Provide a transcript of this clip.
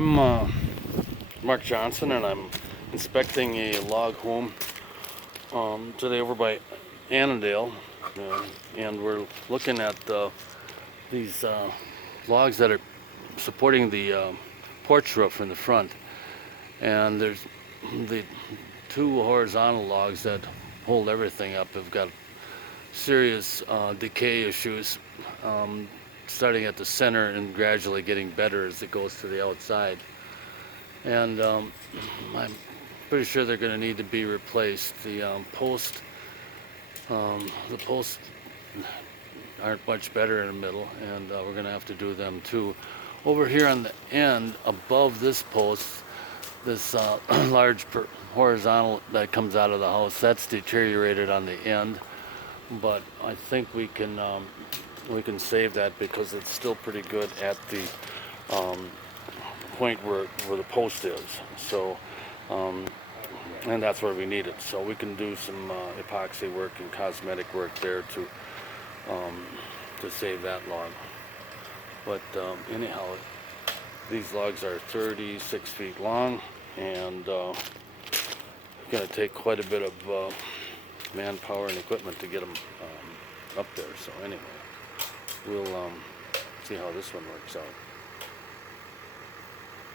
I'm Mark Johnson, and I'm inspecting a log home today over by Annandale, and we're looking at these logs that are supporting the porch roof in the front. And there's the two horizontal logs that hold everything up have got serious decay issues, starting at the center and gradually getting better as it goes to the outside. And I'm pretty sure they're going to need to be replaced. The posts aren't much better in the middle, and we're going to have to do them too. Over here on the end, above this post, this large horizontal that comes out of the house, that's deteriorated on the end, but I think we can save that because it's still pretty good at the point where the post is. So and that's where we need it, so we can do some epoxy work and cosmetic work there to save that log. But anyhow, these logs are 36 feet long, and it's going to take quite a bit of manpower and equipment to get them up there. So anyway, we'll see how this one works out.